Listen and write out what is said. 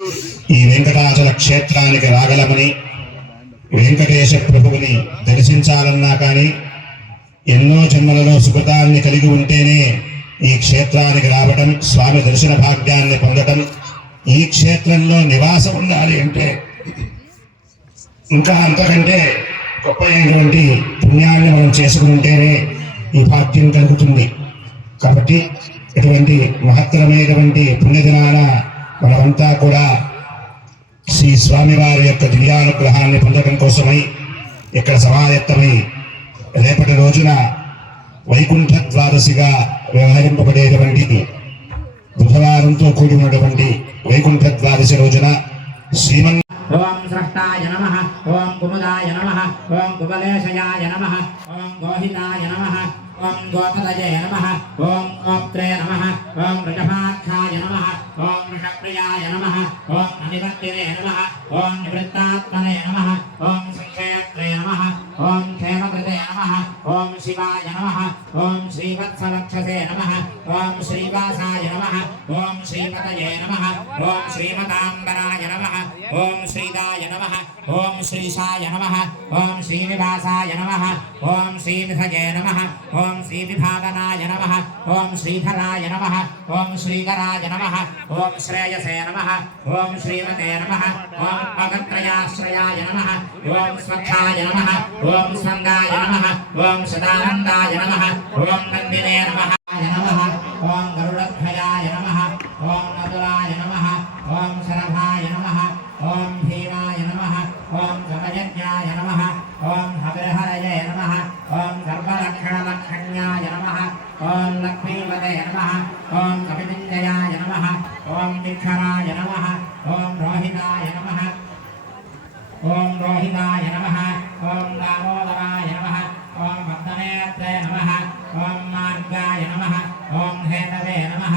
ఈ వెంకటాచల క్షేత్రానికి రాగలమని వెంకటేశ ప్రభువుని దర్శించాలన్నా కానీ ఎన్నో జన్మలలో సుకృతాన్ని కలిగి ఉంటేనే ఈ క్షేత్రానికి రావటం, స్వామి దర్శన భాగ్యాన్ని పొందటం, ఈ క్షేత్రంలో నివాసం ఉండాలి అంటే ఇంకా అంతకంటే గొప్ప అయినటువంటి పుణ్యాన్ని మనం చేసుకుంటేనే ఈ భాగ్యం కలుగుతుంది. కాబట్టి ఇటువంటి మహత్తరమైనటువంటి పుణ్యదినాన మనమంతా కూడా శ్రీ స్వామివారి యొక్క దివ్యానుగ్రహాన్ని పొందడం కోసమై ఇక్కడ సమాయత్తమై రేపటి రోజున వైకుంఠ ద్వాదశిగా వ్యవహరింపబడేటువంటి బుధవారంతో కూడినటువంటి వైకుంఠ ద్వాదశి రోజున శ్రీమన్ ఓం స్రష్టాయ నమః, ఓం కుముదాయ నమః, ఓం కుబలేశయాయ నమః, ఓం గోహితాయ నమః, ఓం గోపదయే నమః, ఓం గోప్త్రే నమః, ఓం వృషభాక్షాయ నమః, ఓం వృషప్రియాయ నమః, ఓం అనివర్తినే నమః, ఓం నివృత్తాత్మనే నమః, ఓం సంక్షేత్రే నమః, ఓం క్షేమకృతే నమః, ఓం శివాయ నమః, ఓం శ్రీవత్సవక్షసే నమః, ఓం శ్రీవాసాయ నమః, ఓం శ్రీపతయే నమః, ఓం శ్రీమతాంబరాయ నమః, ఓం శ్రీదాయ నమః, ఓం శ్రీశాయ నమః, ఓం శ్రీనివాసాయ నమః, ఓం శ్రీనిధయే నమః, ఓం శ్రీవిభావనాయ నమః, ఓం శ్రీధరాయ నమః, ఓం శ్రీకరాయ నమః, ఓం శ్రేయసే నమః, ఓం శ్రీమతే నమః, ఓం పగత్రయాశ్రయాయ నమః, ఓం స్వచ్ఛాయ నమః, ఓం స్వంగాయ నమః, ఓం సదానందాయ నమః, ఓం నందినే నమః, ఓం గరుడధ్వజాయ నమః, ఓం నదులాయ నమః, ఓం శరభాయ నమః, ఓం భీమాయ నమః, ఓం గమయజ్ఞాయ నమః, ఓం హవిర్హరయే నమః, ఓం సర్వలక్షణలక్షణ్యాయ నమః, ఓం లక్ష్మీపదే నమః, ఓం కపివింజయాయ నమః, ఓం నిక్షరాయ నమః, ఓం రోహితాయ నమః, ఓం రోహితాయ నమః, ఓం దామోదరాయ నమః, ఓం వర్ధనేత్రే నమః, ఓం మార్గాయ నమః, ఓం హేతవే నమః,